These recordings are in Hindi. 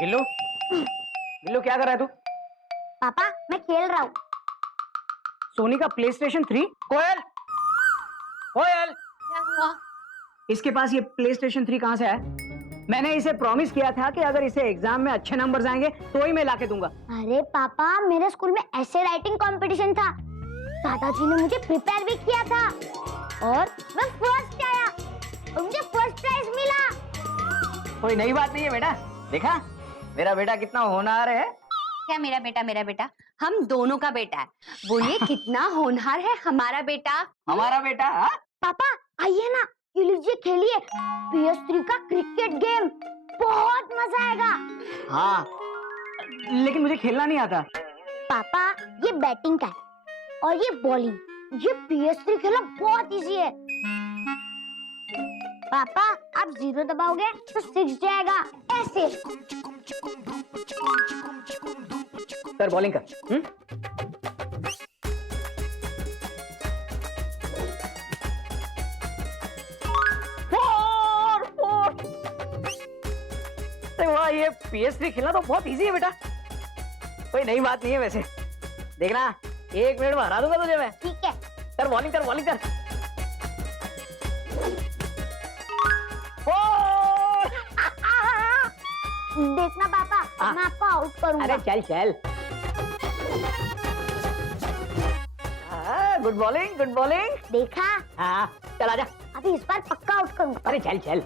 गिल्लू, गिल्लू क्या कर रहा है तू? पापा मैं खेल रहा हूँ। सोनी का प्ले स्टेशन 3? कोयल, कोयल, क्या हुआ? इसके पास ये प्ले स्टेशन 3 कहाँ से आया? मैंने इसे प्रॉमिस किया था कि अगर इसे एग्जाम में अच्छे नंबर्स आएंगे तो ही मैं लाके दूंगा। अरे पापा मेरे स्कूल में ऐसे राइटिंग कंपटीशन था, दादाजी ने मुझे प्रिपेयर भी किया था और मैं फर्स्ट आया और मुझे फर्स्ट प्राइज मिला। कोई नई बात नहीं है बेटा, देखा मेरा बेटा कितना होनहार है। क्या मेरा बेटा? हम दोनों का बेटा है। बोलिए कितना होनहार है हमारा बेटा। हमारा बेटा? हाँ? पापा आइए ना, ये लीजिए खेलिए PS3 का क्रिकेट गेम, बहुत मजा आएगा। हाँ, लेकिन मुझे खेलना नहीं आता। पापा ये बैटिंग का है और ये बॉलिंग, ये PS3 खेलना बहुत इजी है। पापा आप 0 दबाओगे तो 6 जाएगा, ऐसे। सर बॉलिंग कर। वाह, ये PS3 खेलना तो बहुत इजी है बेटा, कोई नई बात नहीं है। वैसे देखना 1 मिनट में हरा दूंगा तुझे मैं। ठीक है कर बॉलिंग कर, बॉलिंग कर। देखना पापा मैं आपको आउट करूंगा। अरे चल चल। Good bowling, good bowling. देखा? हाँ चल आजा। अभी इस बार पक्का आउट करूंगा। अरे चल चल।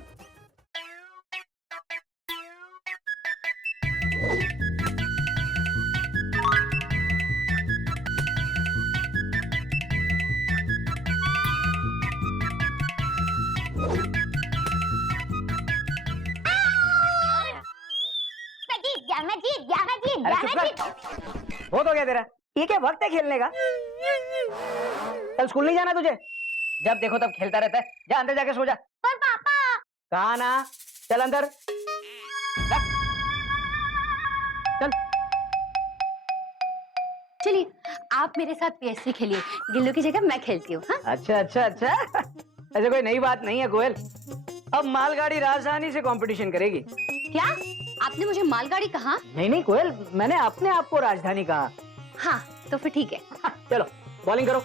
अरे चुप कर, बहुत हो गया तेरा। ये क्या वक्त है खेलने का? कल स्कूल नहीं जाना तुझे? जब देखो तब खेलता रहता है। जा अंदर जाके सो जा। पर पापा। कहा ना, चल अंदर चल। चलिए आप मेरे साथ PS3 खेलिए, गिल्लू की जगह मैं खेलती हूँ। हाँ? अच्छा अच्छा अच्छा, ऐसे कोई नई बात नहीं है कोयल। अब मालगाड़ी राजधानी से कंपटीशन करेगी। क्या आपने मुझे मालगाड़ी कहा? नहीं नहीं कोयल, मैंने अपने आप को राजधानी कहा। हाँ तो फिर ठीक है। चलो बॉलिंग करो।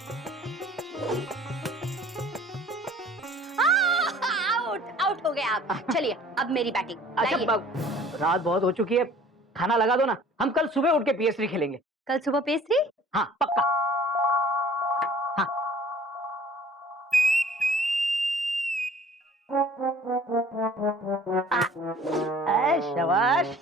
आउट, आउट हो गए आप। चलिए अब मेरी बैटिंग। अच्छा रात बहुत हो चुकी है, खाना लगा दो ना, हम कल सुबह उठ के PS3 खेलेंगे। कल सुबह PS3? हाँ पक्का। हाँ शाबाश।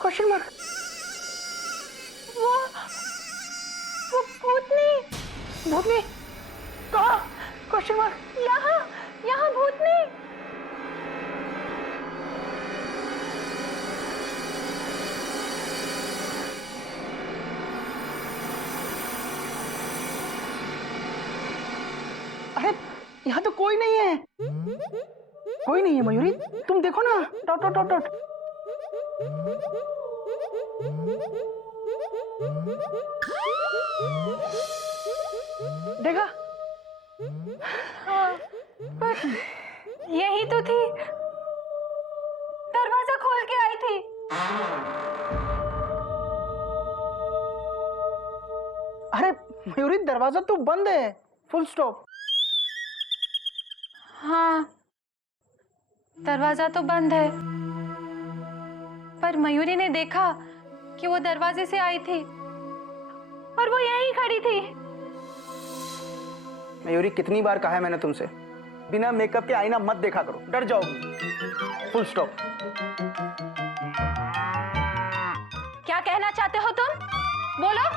Question mark. वो भूतनी। भूतनी कहाँ? Question mark. यहाँ भूतनी। अरे यहाँ तो कोई नहीं है, कोई नहीं है मयूरी, तुम देखो ना। Dot dot dot dot. देखा? हाँ, पर यही तो थी, दरवाजा खोल के आई थी। अरे मयूरी दरवाजा तो बंद है, फुल स्टॉप। हाँ दरवाजा तो बंद है, पर मयूरी ने देखा कि वो दरवाजे से आई थी और वो यहीं खड़ी थी। मयूरी कितनी बार कहा है मैंने तुमसे, बिना मेकअप के आईना मत देखा करो, डर जाओगी। Full stop. क्या कहना चाहते हो तुम? बोलो,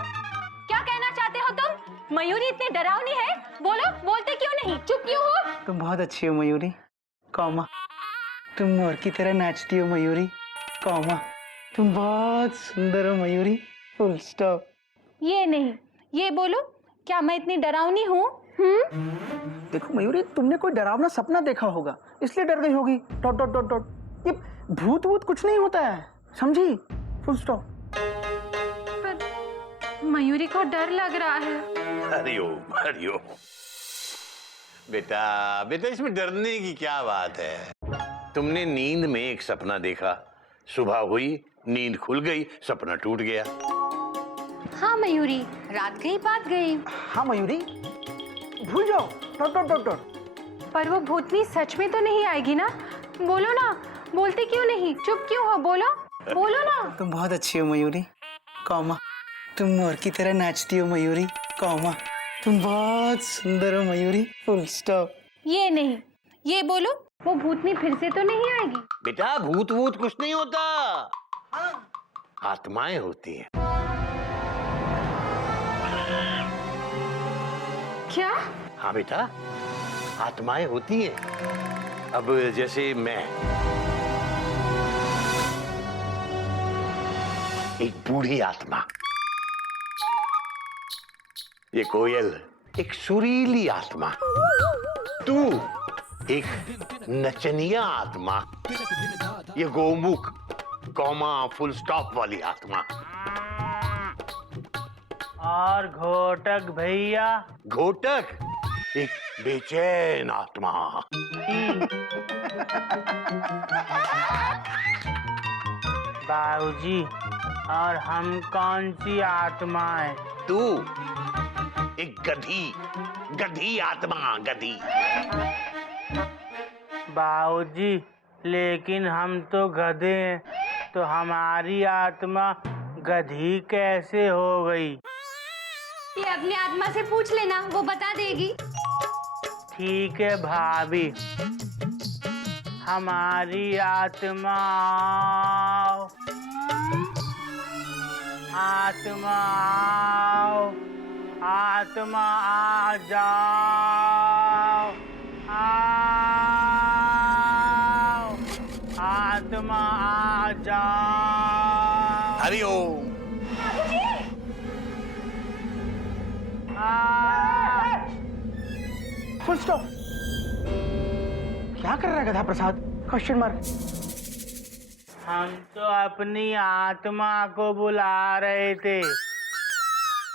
क्या कहना चाहते हो तुम? मयूरी इतनी डरावनी है? बोलो, बोलते क्यों नहीं? चुप क्यों हो? तुम बहुत अच्छी हो मयूरी, कौमा। तुम मोर की तरह नाचती हो मयूरी, कौमा। तुम बहुत सुंदर हो मयूरी, फुल स्टॉप। ये नहीं, ये बोलो, क्या मैं इतनी डरावनी हूँ? देखो मयूरी, तुमने कोई डरावना सपना देखा होगा, इसलिए डर गई होगी। Dot dot dot dot. ये भूत वूत कुछ नहीं होता है, समझी? Full stop. मयूरी को डर लग रहा है। हरिओम हरिओम। बेटा बेटा, इसमें डरने की क्या बात है? तुमने नींद में एक सपना देखा, सुबह हुई, नींद खुल गई, सपना टूट गया। हाँ मयूरी, रात गई बात गई। हाँ मयूरी, भूल जाओ। Dot dot dot dot. पर वो भूतनी सच में तो नहीं आएगी ना? बोलो ना, बोलते क्यों नहीं? चुप क्यों हो? बोलो, बोलो ना। तुम बहुत अच्छी हो मयूरी, कौमा। तुम मोर की तरह नाचती हो मयूरी, कौमा। तुम बहुत सुंदर हो मयूरी, फुल स्टॉप। ये नहीं, ये बोलो, वो भूतनी फिर से तो नहीं आएगी? बेटा भूत वूत कुछ नहीं होता, आत्माएं होती हैं। क्या? हाँ बेटा, आत्माएं होती हैं। अब जैसे मैं एक बूढ़ी आत्मा, ये कोयल एक सुरीली आत्मा, तू एक नचनिया आत्मा, ये गोमुख कौमा फुल स्टॉप वाली आत्मा, और घोटक भैया घोटक एक बेचैन आत्मा। बाबूजी, और हम कौन सी आत्मा है? तू एक गधी आत्मा, गधी। बाबूजी, लेकिन हम तो गधे हैं, तो हमारी आत्मा गधी कैसे हो गई? ये अपनी आत्मा से पूछ लेना, वो बता देगी। ठीक है भाभी, हमारी आत्मा आत्मा आत्मा आ जाओ, आओ, आत्मा आ जाओ। हरिओम। Full stop. क्या कर रहा है गधा प्रसाद? Question mark. हम तो अपनी आत्मा को बुला रहे थे।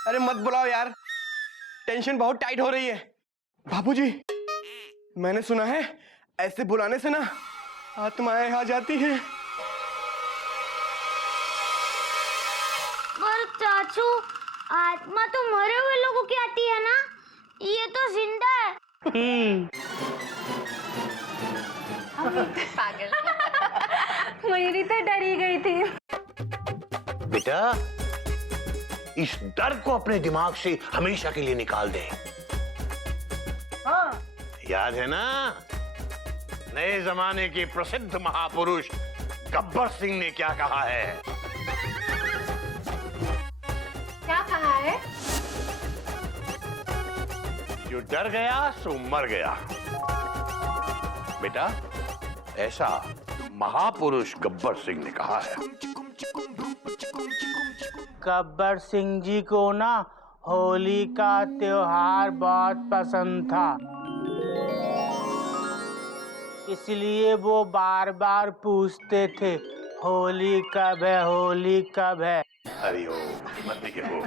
अरे मत बुलाओ यार, टेंशन बहुत टाइट हो रही है। बाबूजी, मैंने सुना है ऐसे बुलाने से ना आत्माएं आ जाती हैं। पर चाचू, आत्मा तो मरे हुए लोगों की आती है ना? ये तो जिंदा है। पागल। मयूरी तो डरी गई थी। बेटा, इस डर को अपने दिमाग से हमेशा के लिए निकाल दे। हाँ। याद है ना, नए जमाने के प्रसिद्ध महापुरुष गब्बर सिंह ने क्या कहा है? क्या कहा है? जो डर गया सो मर गया। बेटा, ऐसा महापुरुष गब्बर सिंह ने कहा है। गब्बर सिंह जी को ना होली का त्योहार बहुत पसंद था, इसलिए वो बार बार पूछते थे, होली कब है, होली कब है। हरिओम हरिओम।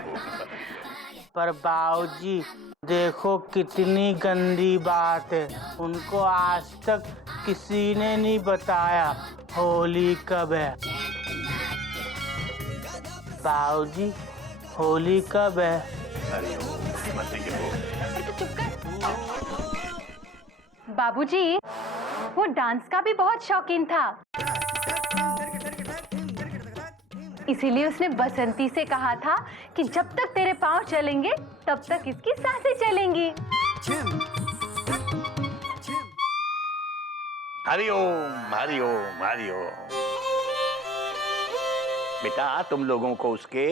पर बाबूजी, देखो कितनी गंदी बात है, उनको आज तक किसी ने नहीं बताया होली कब है। बाबूजी, होली कब है? हरिओम हरिओम। बाबूजी, वो डांस का भी बहुत शौकीन था, इसीलिए उसने बसंती से कहा था कि जब तक तेरे पांव चलेंगे तब तक इसकी सांसें चलेंगी। हरिओम हरिओम हरिओम। बेटा, तुम लोगों को उसके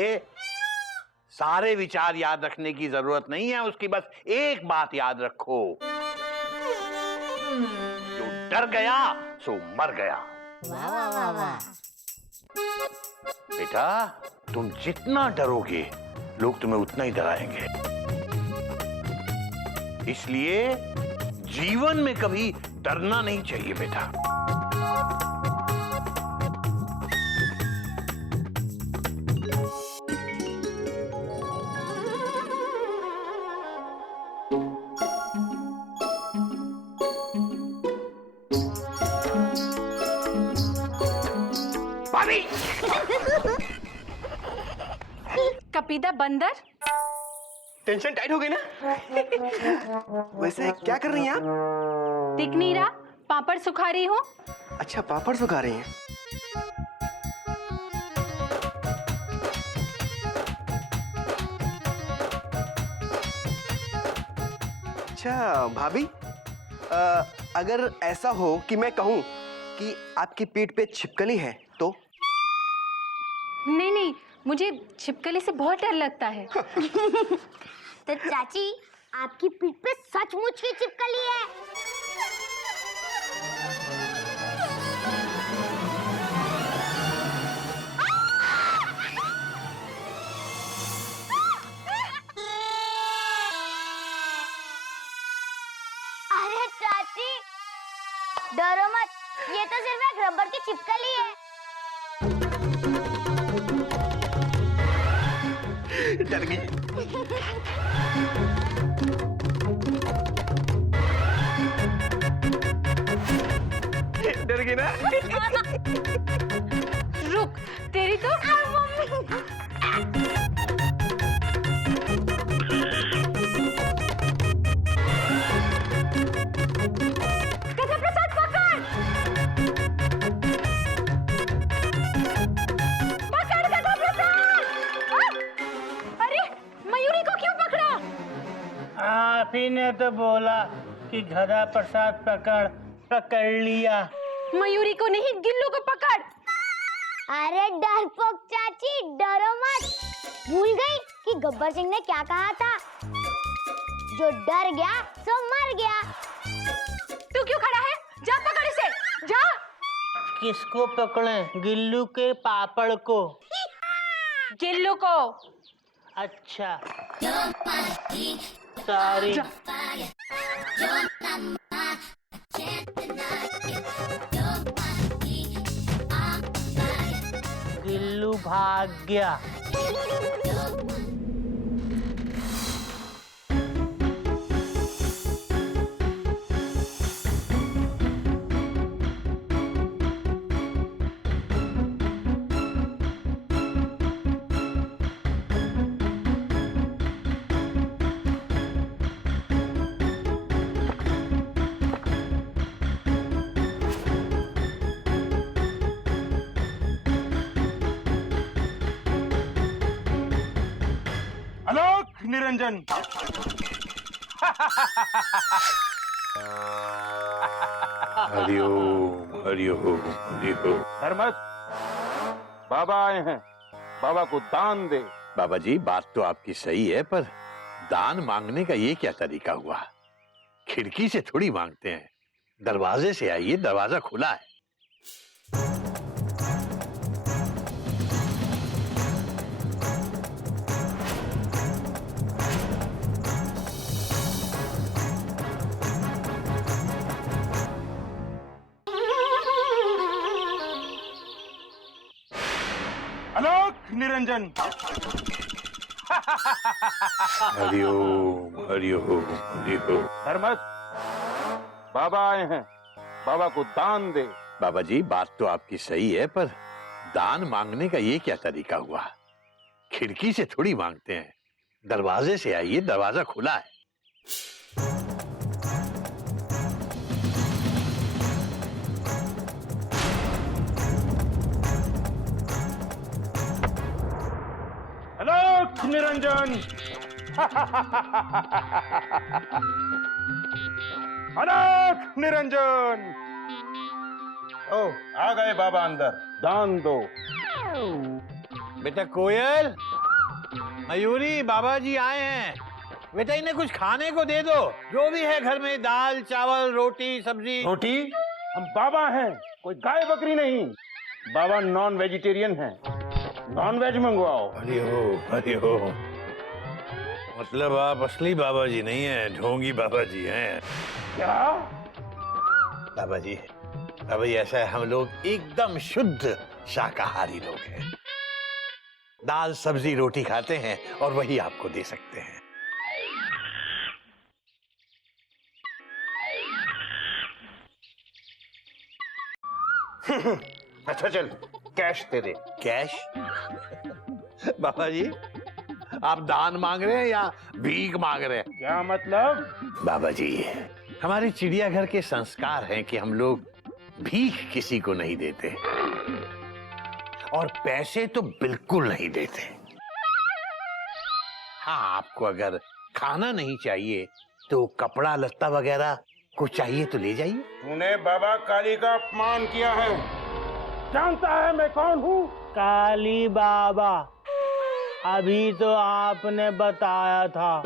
सारे विचार याद रखने की जरूरत नहीं है, उसकी बस एक बात याद रखो, जो डर गया सो मर गया। वाह वाह वाह वाह। बेटा, तुम जितना डरोगे लोग तुम्हें उतना ही डराएंगे, इसलिए जीवन में कभी डरना नहीं चाहिए बेटा। भाभी, कपीदा बंदर, टेंशन टाइट हो गई ना? वैसे क्या कर रही हैं आप? दिख नहीं रहा? पापड़ सुखा रही हूँ। अच्छा, पापड़ सुखा रही हैं। अच्छा भाभी, अगर ऐसा हो कि मैं कहूं कि आपकी पीठ पे छिपकली है तो? नहीं नहीं, मुझे छिपकली से बहुत डर लगता है। तो चाची, आपकी पीठ पे सचमुच की छिपकली है। अरे चाची, डरो मत, ये तो सिर्फ एक रबर की छिपकली है। डर गई। डर गई ना? रुक, तेरी तो गधा प्रसाद पकड़, पकड़ गधा प्रसाद। अरे मयूरी को क्यों पकड़ा? आप ही ने तो बोला कि गधा प्रसाद पकड़ लिया। मयूरी को नहीं, गिल्लू को पकड़। अरे डरपोक चाची, डरो मत। भूल गई कि गब्बर सिंह ने क्या कहा था? जो डर गया सो मर गया। तू क्यों खड़ा है? जा पकड़ इसे, जा। किसको पकड़े? गिल्लू के पापड़ को? गिल्लू को। अच्छा, सॉरी। गिल्लू भाग गया। आलोक निरंजन। हरिओम हरिओम हरिओम। धर्मस, बाबा आए हैं, बाबा को दान दे। बाबा जी, बात तो आपकी सही है, पर दान मांगने का ये क्या तरीका हुआ? खिड़की से थोड़ी मांगते हैं, दरवाजे से आइए, दरवाजा खुला है। आलोक निरंजन। हरिओम हरिओम हरिओम। धर्मस, बाबा आए हैं, बाबा को दान दे। बाबा जी, बात तो आपकी सही है, पर दान मांगने का ये क्या तरीका हुआ? खिड़की से थोड़ी मांगते हैं, दरवाजे से आइए, दरवाजा खुला है। आलोक निरंजन। आलोक निरंजन। ओ, आ गए बाबा अंदर। दान दो। बेटा कोयल, मयूरी, बाबा जी आए हैं। बेटा इन्हें कुछ खाने को दे दो, जो भी है घर में, दाल चावल रोटी सब्जी। रोटी? हम बाबा हैं, कोई गाय बकरी नहीं। बाबा नॉन वेजिटेरियन हैं, नॉन वेज मंगवाओ। अरे हो, मतलब आप असली बाबा जी नहीं हैं, ढोंगी बाबा जी हैं। क्या? बाबा जी ऐसा है, हम लोग एकदम शुद्ध शाकाहारी लोग हैं। दाल सब्जी रोटी खाते हैं और वही आपको दे सकते हैं। अच्छा चल, कैश दे दे। कैश? बाबा जी आप दान मांग रहे हैं या भीख मांग रहे हैं? क्या मतलब? बाबा जी हमारे चिड़ियाघर के संस्कार हैं कि हम लोग भीख किसी को नहीं देते और पैसे तो बिल्कुल नहीं देते। हाँ, आपको अगर खाना नहीं चाहिए तो कपड़ा लत्ता वगैरह कुछ चाहिए तो ले जाइए। तूने बाबा काली का अपमान किया है। जानता है मैं कौन हूँ? काली बाबा, अभी तो आपने बताया था।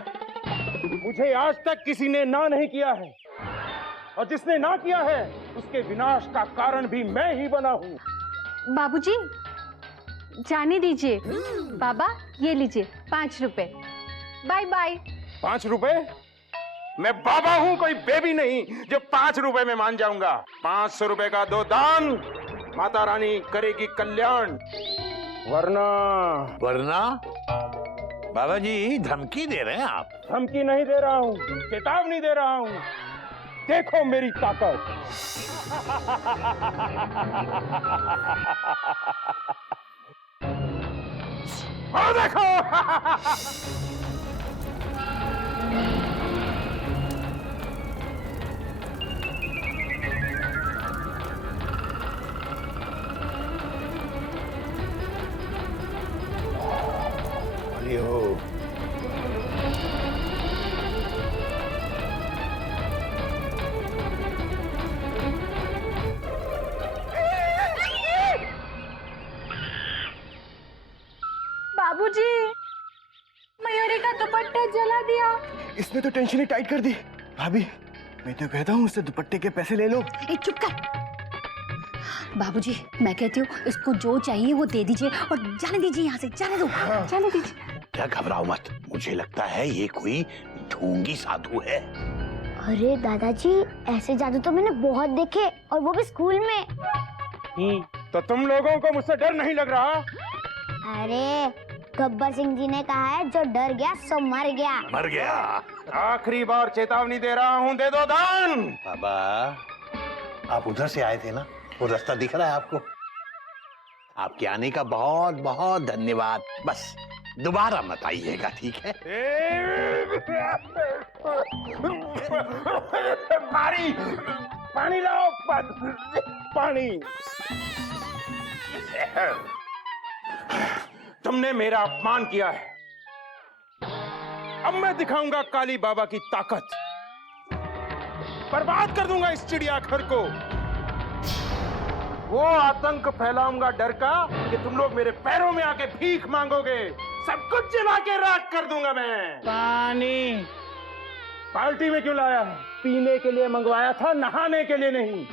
मुझे आज तक किसी ने ना नहीं किया है, और जिसने ना किया है उसके विनाश का कारण भी मैं ही बना हूँ। बाबूजी, जाने दीजिए। बाबा ये लीजिए 5 रुपए। Bye bye. 5 रुपए? मैं बाबा हूँ, कोई बेबी नहीं जो 5 रुपए में मान जाऊंगा। 500 रुपए का दो दान, माता रानी करेगी कल्याण। वरना बाबा जी धमकी दे रहे हैं आप? धमकी नहीं दे रहा हूँ, चेतावनी दे रहा हूँ। देखो मेरी ताकत। और देखो। अरे हो, बाबूजी, मयूरी का दुपट्टा जला दिया। इसने तो टेंशन ही टाइट कर दी। भाभी मैं तो कहता हूँ उससे दुपट्टे के पैसे ले लो। ए, चुप कर। बाबूजी मैं कहती हूँ इसको जो चाहिए वो दे दीजिए और जाने दीजिए यहाँ से, जाने दो। जाने दीजिए। क्या घबराओ मत, मुझे लगता है ये कोई ढोंगी साधु है। अरे दादाजी, ऐसे जादू तो मैंने बहुत देखे, और वो भी स्कूल में। तो तुम लोगों को मुझसे डर नहीं लग रहा? अरे गब्बर सिंह जी ने कहा है जो डर गया सो मर गया। मर गया। आखिरी बार चेतावनी दे रहा हूँ, दे दो दान। बाबा आप उधर से आए थे ना, वो रास्ता दिख रहा है आपको? आपके आने का बहुत बहुत धन्यवाद। बस दोबारा मत आइएगा, ठीक है? पानी लाओ, पानी। तुमने मेरा अपमान किया है, अब मैं दिखाऊंगा काली बाबा की ताकत। बर्बाद कर दूंगा इस चिड़ियाघर को। वो आतंक फैलाऊंगा डर का कि तुम लोग मेरे पैरों में आके भीख मांगोगे। सब कुछ जला के राख कर दूंगा मैं। पानी बाल्टी में क्यों लाया है? पीने के लिए मंगवाया था, नहाने के लिए नहीं।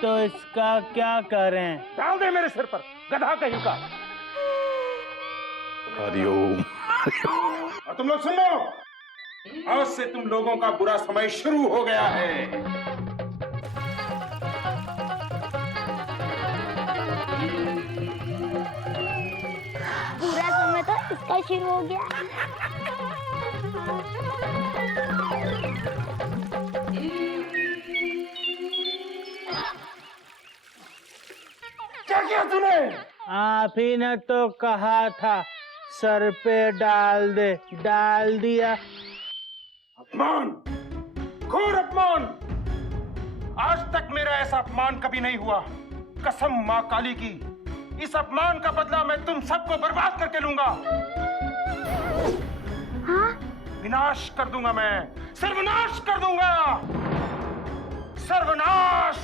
तो इसका क्या करें? डाल दे मेरे सिर पर, गधा कहीं का। हरिओम। और तुम लोग सुन लो, आज से तुम लोगों का बुरा समय शुरू हो गया है। पूरा समय तो इसका शुरू हो गया। क्या किया तूने? आप ही ने तो कहा था सर पे डाल दे, डाल दिया। अपमान, घोर अपमान। आज तक मेरा ऐसा अपमान कभी नहीं हुआ। कसम माँ काली की, इस अपमान का बदला मैं तुम सबको बर्बाद करके लूंगा। हाँ? विनाश कर दूंगा मैं, सर्वनाश कर दूंगा। सर्वनाश।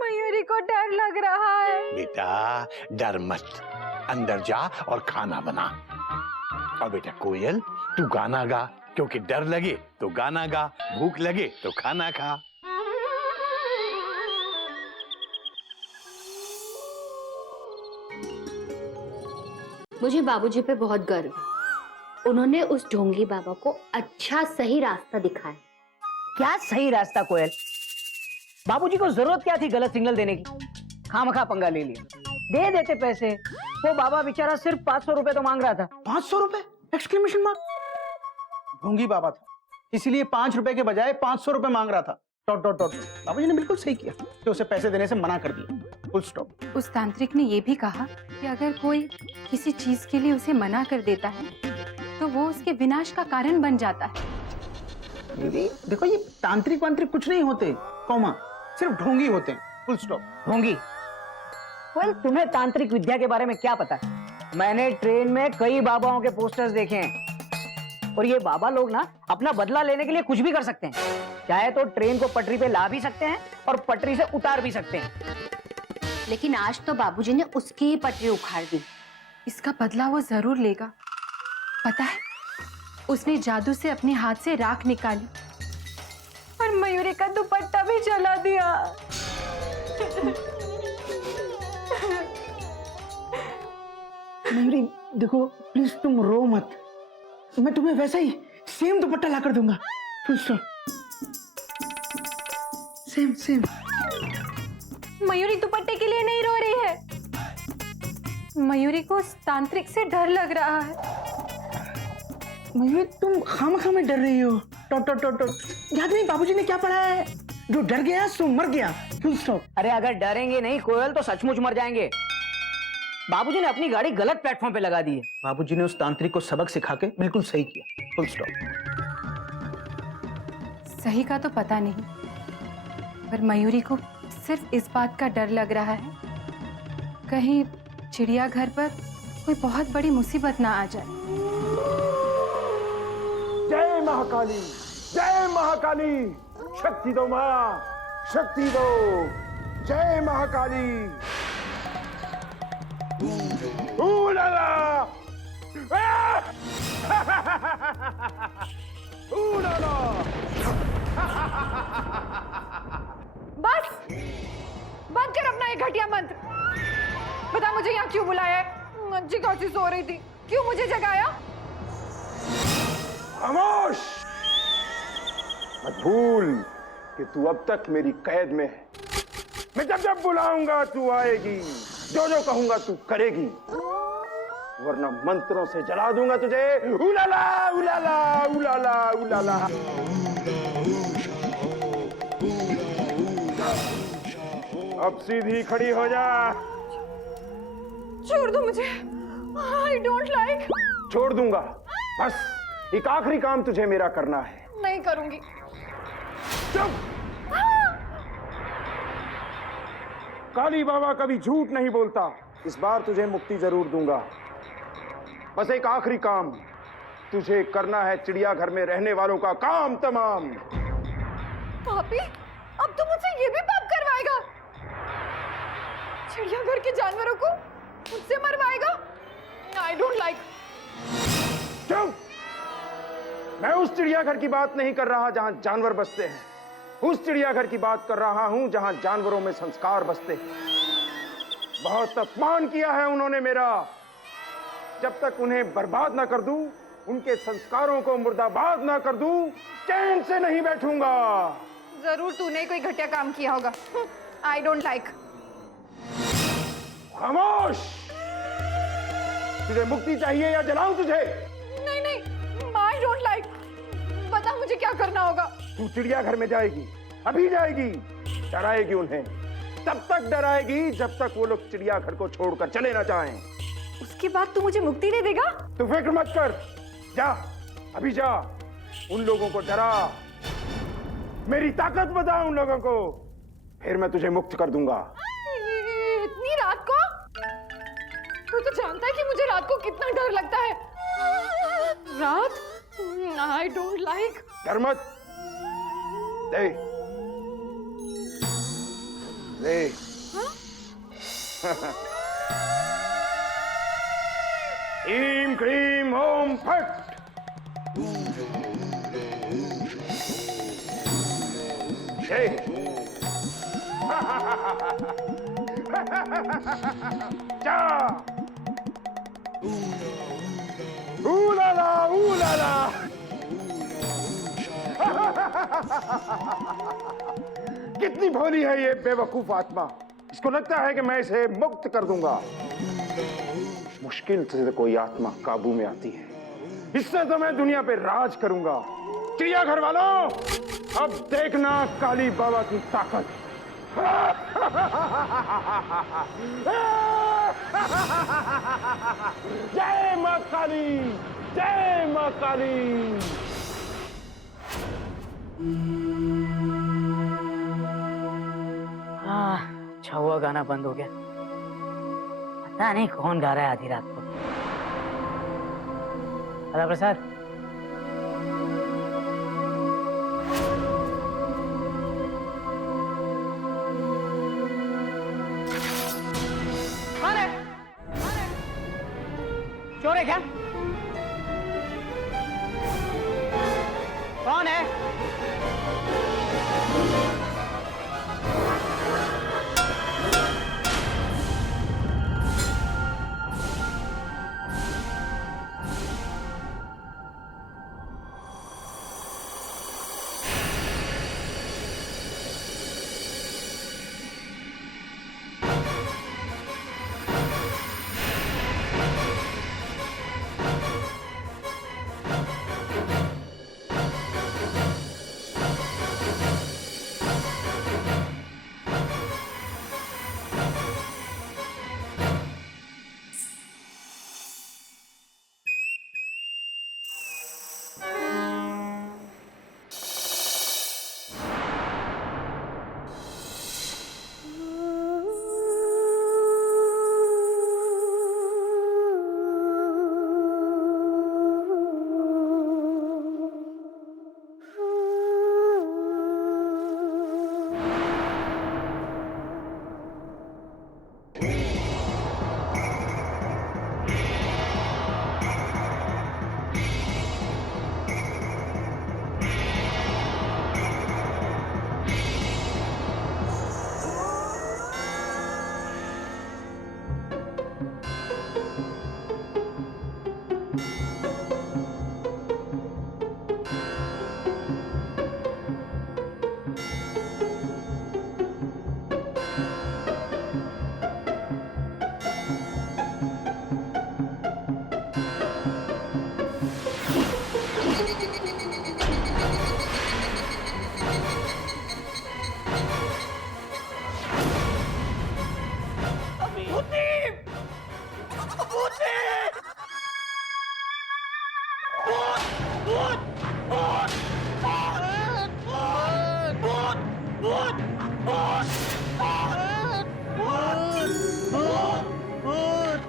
मयूरी को डर लग रहा है। बेटा डर मत, अंदर जा और खाना बना। और बेटा कोयल, तू गाना गा, क्योंकि डर लगे तो गाना गा, भूख लगे तो खाना खा। मुझे बाबूजी पे बहुत गर्व है। उन्होंने उस ढोंगी बाबा को अच्छा सही रास्ता दिखाया। क्या सही रास्ता कोयल? बाबूजी को जरूरत क्या थी गलत सिग्नल देने की? खामखा पंगा ले लिया, दे देते पैसे। वो बाबा बेचारा सिर्फ 500 रुपए तो मांग रहा था। 500 रुपए? Exclamation mark. ढोंगी बाबा था, इसीलिए 5 रुपए के बजाय 500 रुपए मांग रहा था। Dot dot dot. बाबूजी ने बिल्कुल सही किया कि उसे पैसे देने से मना कर दिया। Full stop. उस तांत्रिक ने ये भी कहा कि अगर कोई किसी चीज के लिए उसे मना कर देता है तो वो उसके विनाश का कारण बन जाता है। देखो ये तांत्रिक वांत्रिक कुछ नहीं होते, कौमा, सिर्फ ढोंगी होते हैं। Full stop. होंगी। कोयल, तुम्हें तांत्रिक विद्या के बारे में क्या पता? मैंने ट्रेन में कई बाबाओं के पोस्टर्स देखे हैं, और ये बाबा लोग ना अपना बदला लेने के लिए कुछ भी कर सकते हैं। चाहे तो ट्रेन को पटरी पे ला भी सकते हैं और पटरी से उतार भी सकते हैं। लेकिन आज तो बाबूजी ने उसकी ही पटरी उखाड़ दी। इसका बदला वो जरूर लेगा। पता है, उसने जादू से अपने हाथ से राख निकाली और मयूरी का दुपट्टा भी जला दिया। मयूरी देखो प्लीज तुम रो मत, मैं तुम्हें वैसा ही सेम दुपट्टा ला कर दूंगा। Full stop. Same same. Mayuri दुपट्टे के लिए नहीं रो रही है। मयूरी को उस तांत्रिक से डर लग रहा है। मयूरी तुम खामखा में डर रही हो। Taught taught taught taught. याद नहीं बाबूजी ने क्या पढ़ाया है? जो डर गया सो मर गया। Full stop. अरे अगर डरेंगे नहीं कोयल तो सचमुच मर जाएंगे। बाबूजी ने अपनी गाड़ी गलत प्लेटफॉर्म पे लगा दी है। बाबूजी ने उस तांत्रिक को सबक सिखा के बिल्कुल सही किया। Full stop. सही का तो पता नहीं, पर मयूरी को सिर्फ इस बात का डर लग रहा है कहीं चिड़ियाघर पर कोई बहुत बड़ी मुसीबत ना आ जाए। जय महाकाली, जय महाकाली, शक्ति दो माँ, शक्ति दो। जय महाकाली। ऊलाला! ऊलाला! बस बंद कर अपना ये घटिया मंत्र। बता मुझे यहाँ क्यों बुलाया है? मंजी कौसी सो रही थी, क्यों मुझे जगाया? खामोश! मत भूल कि तू अब तक मेरी कैद में है। मैं जब जब बुलाऊंगा तू आएगी, जो जो कहूंगा तू करेगी, वरना मंत्रों से जला दूंगा तुझे। उलाला उलाला उलाला उलाला। अब सीधी खड़ी हो जा। छोड़ दो मुझे, I don't like। छोड़ दूंगा, बस एक आखिरी काम तुझे मेरा करना है। नहीं करूंगी। चुप! काली बाबा कभी झूठ नहीं बोलता। इस बार तुझे मुक्ति जरूर दूंगा। बस एक आखिरी काम तुझे करना है, चिड़ियाघर में रहने वालों का काम तमाम। पापी, अब तो मुझसे ये भी पाप करवाएगा? चिड़ियाघर के जानवरों को मुझसे मरवाएगा? I don't like। चुप! मैं उस चिड़ियाघर की बात नहीं कर रहा जहां जानवर बसते हैं। उस चिड़ियाघर की बात कर रहा हूं जहां जानवरों में संस्कार बसते हैं। बहुत अपमान किया है उन्होंने मेरा। जब तक उन्हें बर्बाद ना कर दूं, उनके संस्कारों को मुर्दाबाद ना कर दूं, चैन से नहीं बैठूंगा। जरूर तूने कोई घटिया काम किया होगा। I don't like। खामोश! तुझे मुक्ति चाहिए या जलाऊं तुझे? नहीं नहीं, I don't like। बता मुझे क्या करना होगा। तू चिड़ियाघर में जाएगी, अभी जाएगी, डराएगी उन्हें। तब तक डराएगी जब तक वो लोग चिड़ियाघर को छोड़कर चले ना जाएं। उसके बाद तू मुझे मुक्ति नहीं देगा? तू फिक्र मत कर, जा, अभी जा, उन लोगों को डरा, मेरी ताकत बता उन लोगों को, फिर मैं तुझे मुक्त कर दूंगा। इतनी रात को? तू तो जानता है कि मुझे रात को कितना डर लगता है। रात? I don't like। डर मत, ले ले ह्रीं क्रीं ओम फट। जय जा ऊलाला ऊलाला। कितनी भोली है ये बेवकूफ आत्मा, इसको लगता है कि मैं इसे मुक्त कर दूंगा। मुश्किल से कोई आत्मा काबू में आती है, इससे तो मैं दुनिया पे राज करूंगा। चिड़ियाघर वालों, अब देखना काली बाबा की ताकत। जय मां काली, जय मां काली। अच्छा हुआ गाना बंद हो गया। पता नहीं कौन गा रहा है आधी रात को। राधा प्रसाद, कौन है? चोर है क्या? कौन है?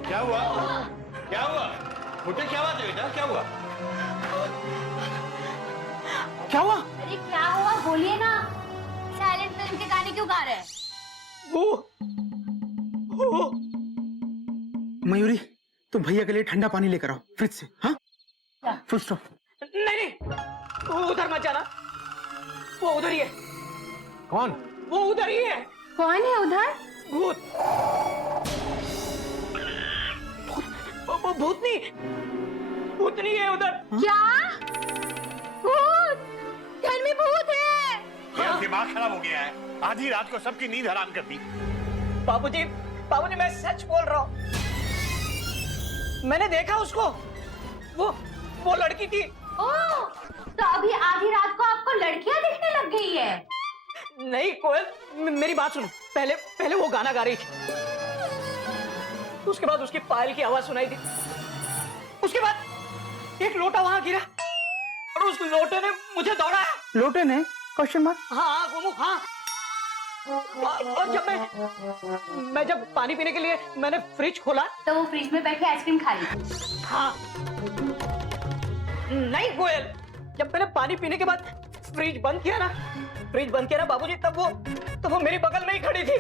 क्या हुआ? क्या हुआ? मुझे क्या बात है बेटा? क्या हुआ? क्या हुआ? अरे क्या हुआ बोलिए ना। साइलेंट फिल्म के गाने क्यों गा रहे हैं? वो मयूरी, तुम भैया के लिए ठंडा पानी लेकर आओ फ्रिज से। हाँ, फुल स्टॉप। नहीं, वो उधर मत जाना। वो उधर ही है। कौन? वो उधर ही है। कौन है उधर? भूत। भूतनी, भूतनी है उधर। क्या? भूत? घर में भूत है? यार दिमाग खराब हो गया है, आधी रात को सबकी नींद हराम कर दी। बाबूजी, बाबूजी मैं सच बोल रहा हूँ। मैंने देखा उसको। वो लड़की थी। ओह, तो अभी आधी रात को आपको लड़कियां दिखने लग गई है? नहीं कोयल, मेरी बात सुनो। पहले वो गाना गा रही थी, उसके बाद उसकी पायल की आवाज सुनाई दी। उसके बाद एक लोटा वहां गिरा और उस लोटे ने मुझे दौड़ाया। लोटे ने? Question mark. हाँ गोमुख, हाँ। और जब मैं जब पानी पीने के लिए मैंने फ्रिज खोला तो वो फ्रिज में बैठ के आइसक्रीम खा रही थी। हाँ। नहीं कोयल, जब मैंने पानी पीने के बाद फ्रिज बंद किया ना, फ्रिज बंद किया ना बाबूजी, तब वो मेरी बगल में ही खड़ी थी।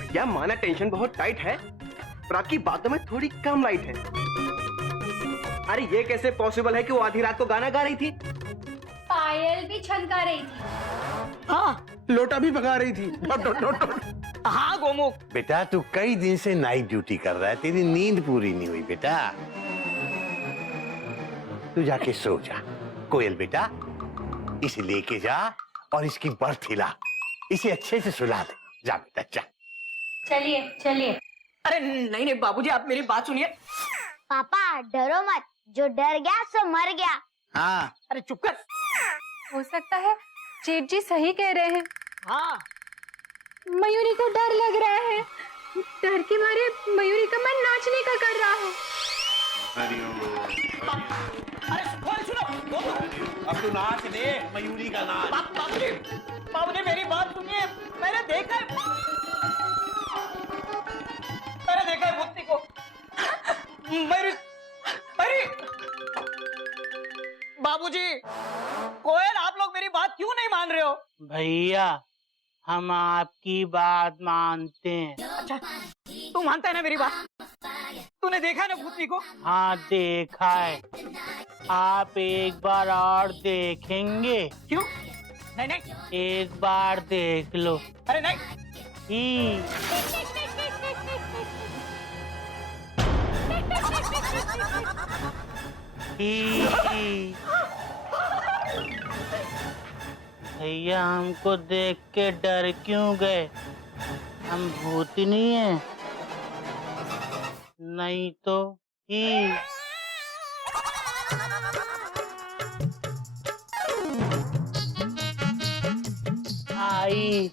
भैया माना टेंशन बहुत टाइट है, पर आपकी बातों में थोड़ी कम लाइट है। अरे ये कैसे पॉसिबल है कि वो आधी रात को गाना गा रही थी? पायल भी छनका रही थी। हाँ लोटा भी भगा रही थी। हाँ गोमुख। बेटा तू कई दिन से नाइट ड्यूटी कर रहा है, तेरी नींद पूरी नहीं हुई बेटा। तू जाके सो जा। कोयल बेटा, इसे लेके जा और इसकी बर्थ हिला, इसे अच्छे से सुला दे। जा बेटा जा। चलिए चलिए। अरे नहीं नहीं बाबूजी, आप मेरी बात सुनिए। पापा डरो मत, जो डर गया सो मर गया। हाँ अरे चुप कर। हो सकता है जेठ जी सही कह रहे हैं। हाँ मयूरी को डर लग रहा है, डर के मारे मयूरी का मन नाचने का कर रहा है। अरे सुनो, अब तू नाच दे, मयूरी का नाच। बाबूजी मेरी बात सुनिए। मैंने देखा है भूतनी को। मयूरी बाबूजी, कोयल आप लोग मेरी बात क्यों नहीं मान रहे हो? भैया हम आपकी बात मानते हैं। अच्छा तू मानता है ना मेरी बात? तूने देखा ना भूतनी को? हाँ देखा है। आप एक बार और देखेंगे? क्यों? नहीं नहीं। एक बार देख लो। अरे नहीं। ही भैया हमको देख के डर क्यों गए? हम भूतनी हैं? नहीं तो ही आई